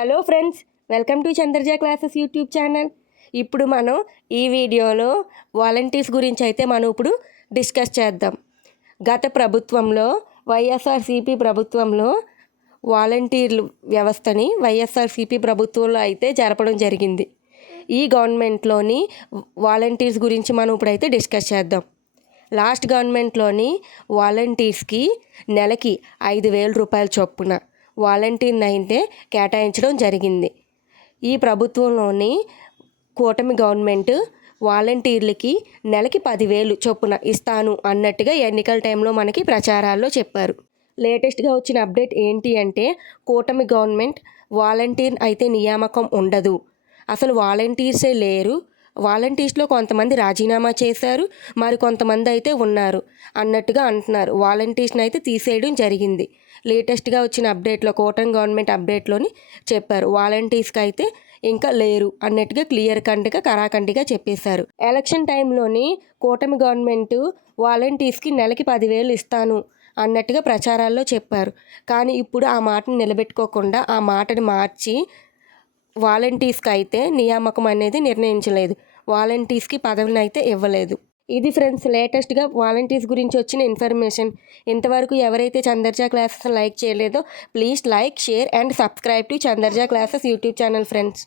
Hello friends, welcome to Chandraja classes YouTube channel. ఇప్పుడు మనం ఈ వీడియోలో వాలంటీర్స్ గురించి అయితే మనం ఇప్పుడు డిస్కస్ చేద్దాం. గత ప్రభుత్వంలో వైఎస్ఆర్సీపీ ప్రభుత్వంలో వాలంటీర్లు వ్యవస్థని వైఎస్ఆర్సీపీ ప్రభుత్వంలో అయితే జరపడం జరిగింది. ఈ గవర్నమెంట్లోని వాలంటీర్స్ గురించి మనం ఇప్పుడైతే డిస్కస్ చేద్దాం. లాస్ట్ గవర్నమెంట్లోని వాలంటీర్స్కి నెలకి 5,000 రూపాయల చొప్పున వాలంటీర్ని అయితే కేటాయించడం జరిగింది. ఈ ప్రభుత్వంలోని కూటమి గవర్నమెంట్ వాలంటీర్లకి నెలకి 10,000 చొప్పున ఇస్తాను అన్నట్టుగా ఎన్నికల టైంలో మనకి ప్రచారాల్లో చెప్పారు. లేటెస్ట్గా వచ్చిన అప్డేట్ ఏంటి అంటే కూటమి గవర్నమెంట్ వాలంటీర్ అయితే నియామకం ఉండదు, అసలు వాలంటీర్సే లేరు, వాలంటీర్స్లో కొంతమంది రాజీనామా చేశారు, మరి కొంతమంది అయితే ఉన్నారు అన్నట్టుగా అంటున్నారు. వాలంటీర్స్ని అయితే తీసేయడం జరిగింది. లేటెస్ట్గా వచ్చిన అప్డేట్లో కూటమి గవర్నమెంట్ అప్డేట్లోని చెప్పారు వాలంటీర్స్కి అయితే ఇంకా లేరు అన్నట్టుగా క్లియర్ కంట్గా కరాఖండిగా చెప్పేశారు. ఎలక్షన్ టైంలోని కూటమి గవర్నమెంట్ వాలంటీర్స్కి నెలకి 10,000 ఇస్తాను అన్నట్టుగా ప్రచారాల్లో చెప్పారు. కానీ ఇప్పుడు ఆ మాటను నిలబెట్టుకోకుండా ఆ మాటని మార్చి వాలంటీర్స్కి అయితే నియామకం అనేది నిర్ణయించలేదు, వాలంటీర్స్కి పదవిని అయితే ఇవ్వలేదు. ఇది ఫ్రెండ్స్ లేటెస్ట్గా వాలంటీర్స్ గురించి వచ్చిన ఇన్ఫర్మేషన్. ఇంతవరకు ఎవరైతే చంద్రజ క్లాసెస్ లైక్ చేయలేదో please like, share and subscribe to Chandraja classes YouTube channel friends.